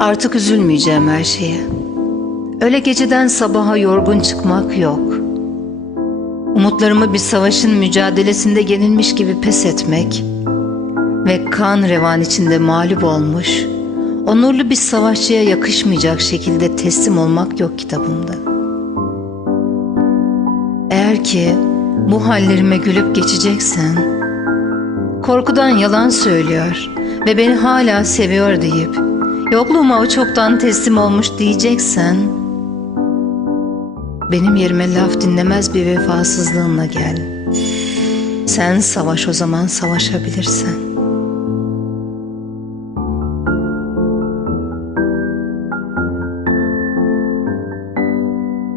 Artık üzülmeyeceğim her şeye. Öyle geceden sabaha yorgun çıkmak yok. Umutlarımı bir savaşın mücadelesinde yenilmiş gibi pes etmek ve kan revan içinde mağlup olmuş, onurlu bir savaşçıya yakışmayacak şekilde teslim olmak yok kitabımda. Eğer ki bu hallerime gülüp geçeceksen, korkudan yalan söylüyor ve beni hala seviyor deyip, yokluğuma o çoktan teslim olmuş diyeceksen, benim yerime laf dinlemez bir vefasızlığınla gel. Sen savaş o zaman savaşabilirsen.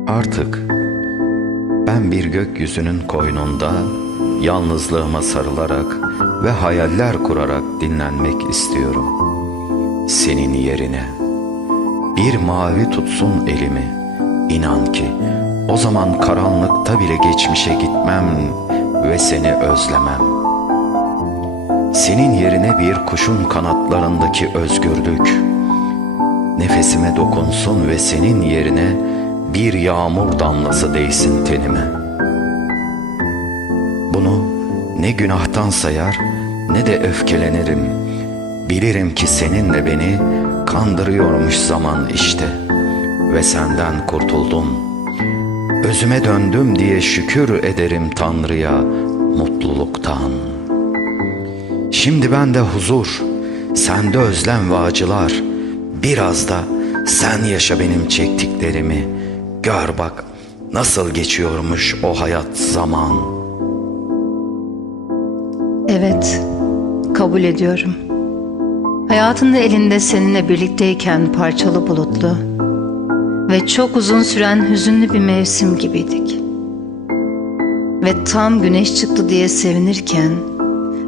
Artık ben bir gökyüzünün koynunda yalnızlığıma sarılarak ve hayaller kurarak dinlenmek istiyorum. Senin yerine bir mavi tutsun elimi. İnan ki o zaman karanlıkta bile geçmişe gitmem ve seni özlemem. Senin yerine bir kuşun kanatlarındaki özgürlük nefesime dokunsun ve senin yerine bir yağmur damlası değsin tenime. Bunu ne günahtan sayar ne de öfkelenirim. Bilirim ki seninle beni kandırıyormuş zaman işte ve senden kurtuldum. Özüme döndüm diye şükür ederim Tanrı'ya mutluluktan. Şimdi bende huzur, sende özlem ve acılar. Biraz da sen yaşa benim çektiklerimi. Gör bak nasıl geçiyormuş o hayat zaman. Evet, kabul ediyorum. Hayatın elinde seninle birlikteyken parçalı bulutlu ve çok uzun süren hüzünlü bir mevsim gibiydik. Ve tam güneş çıktı diye sevinirken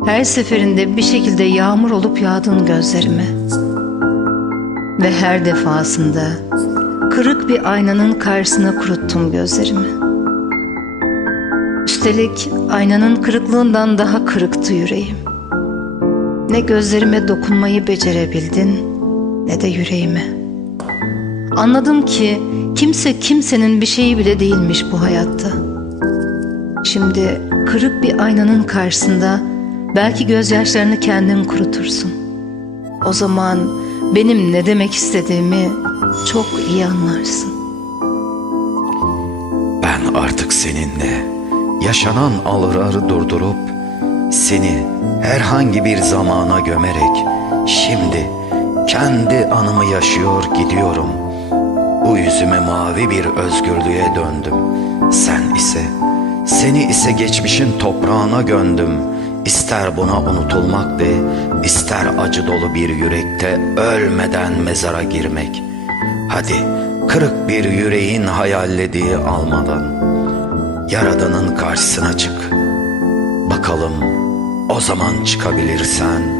her seferinde bir şekilde yağmur olup yağdın gözlerime. Ve her defasında kırık bir aynanın karşısına kuruttum gözlerimi. Üstelik aynanın kırıklığından daha kırıktı yüreğim. Ne gözlerime dokunmayı becerebildin ne de yüreğime. Anladım ki kimse kimsenin bir şeyi bile değilmiş bu hayatta. Şimdi kırık bir aynanın karşısında belki gözyaşlarını kendin kurutursun. O zaman benim ne demek istediğimi çok iyi anlarsın. Ben artık seninle yaşanan alırarı durdurup seni herhangi bir zamana gömerek şimdi kendi anımı yaşıyor gidiyorum. Bu yüzüme mavi bir özgürlüğe döndüm. Sen ise seni ise geçmişin toprağına gömdüm. İster buna unutulmak de, ister acı dolu bir yürekte ölmeden mezara girmek. Hadi kırık bir yüreğin hayallediği almadan Yaradanın karşısına çık. Bakalım o zaman çıkabilirsen